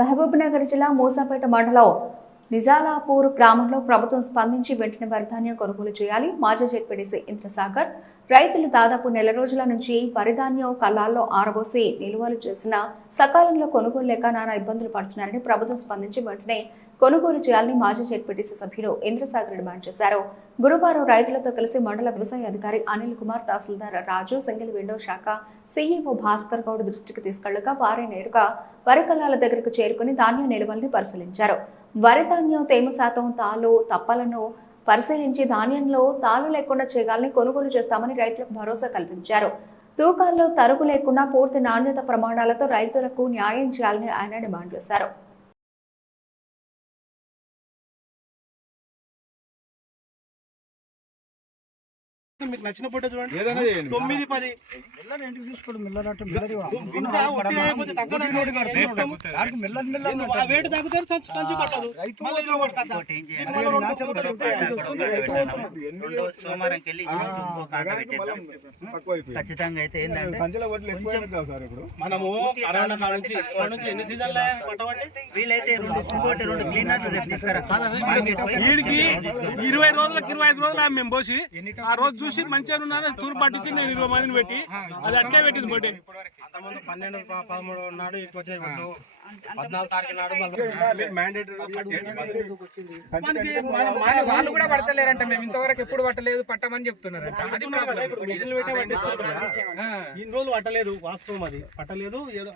మహబూబ్నగర్ జిల్లా మూసాపేట మండలం నిజాలాపూర్ గ్రామంలో ప్రభుత్వం స్పందించి వెంటనే వరి ధాన్యం కొనుగోలు చేయాలి. మాజీ జెడ్పీటీసీ ఇంద్రసాగర్ రైతులు దాదాపు నెల రోజుల నుంచి వరి ధాన్యం కళ్ళాల్లో ఆరబోసి నిల్వలు చేసిన సకాలంలో కొనుగోలు లేక నానా ఇబ్బందులు పడుతున్నారని ప్రభుత్వం స్పందించి వెంటనే కొనుగోలు చేయాలని మాజీ జెడ్పీటీసీ సభ్యులు ఇంద్రసాగర్ డిమాండ్ చేశారు. గురువారం రైతులతో కలిసి మండల వ్యవసాయ అధికారి అనిల్ కుమార్, తహసీల్దార్ రాజు, సింగిల్ విండో శాఖ సీఈఓ భాస్కర్ గౌడ్ దృష్టికి తీసుకెళ్లగా వారే నేరుగా వరి కళ్ళాల దగ్గరకు చేరుకుని ధాన్యం నిల్వల్ని పరిశీలించారు. వరి ధాన్యం తేమ శాతం, తాలు, తప్పలను పరిశీలించి ధాన్యంలో తాలు లేకుండా చేయగాలని కొనుగోలు చేస్తామని రైతులకు భరోసా కల్పించారు. తూకాల్లో తరుగు లేకుండా పూర్తి నాణ్యత ప్రమాణాలతో రైతులకు న్యాయం చేయాలని ఆయన డిమాండ్ చేశారు. మీకు నచ్చిన ఫోటో చూడండి. 9-10 వేటు తగ్గుతారు, సంచి పట్టదు. ఖచ్చితంగా అయితే మనము కరోనా కాడ నుంచి ఎన్ని సీజన్లు పట్టవండి. వీలైతే 2 క్లీనర్స్ తీసుకురా. 20 రోజులకు 25 రోజులు మేము పోసి ఆ రోజు చూసి మంచిగా ఉన్నాను తూరు పట్టించి నేను 20 మందిని పెట్టి అది అట్లే పెట్టింది పోటీ. 12-13 నాడు ఎక్కువ చేయకూడదు. 14 తారీఖు నాడు వాళ్ళు కూడా పడతలేరంట. మేము ఇంతవరకు ఎప్పుడు పట్టలేదు, పట్టమని చెప్తున్నారంట. ఇన్ని రోజులు పట్టలేదు, వాస్తవం అది పట్టలేదు. ఏదో